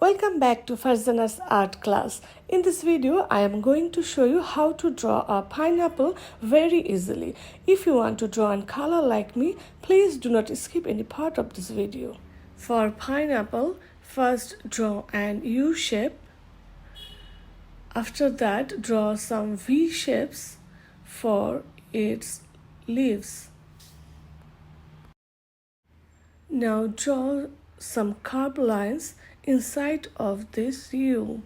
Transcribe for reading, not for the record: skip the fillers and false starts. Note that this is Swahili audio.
Welcome back to Farzana's art class. In this video, I am going to show you how to draw a pineapple very easily. If you want to draw in color like me, please do not skip any part of this video. For pineapple, first draw an U shape. After that, draw some V shapes for its leaves. Now draw some curved lines inside of this U.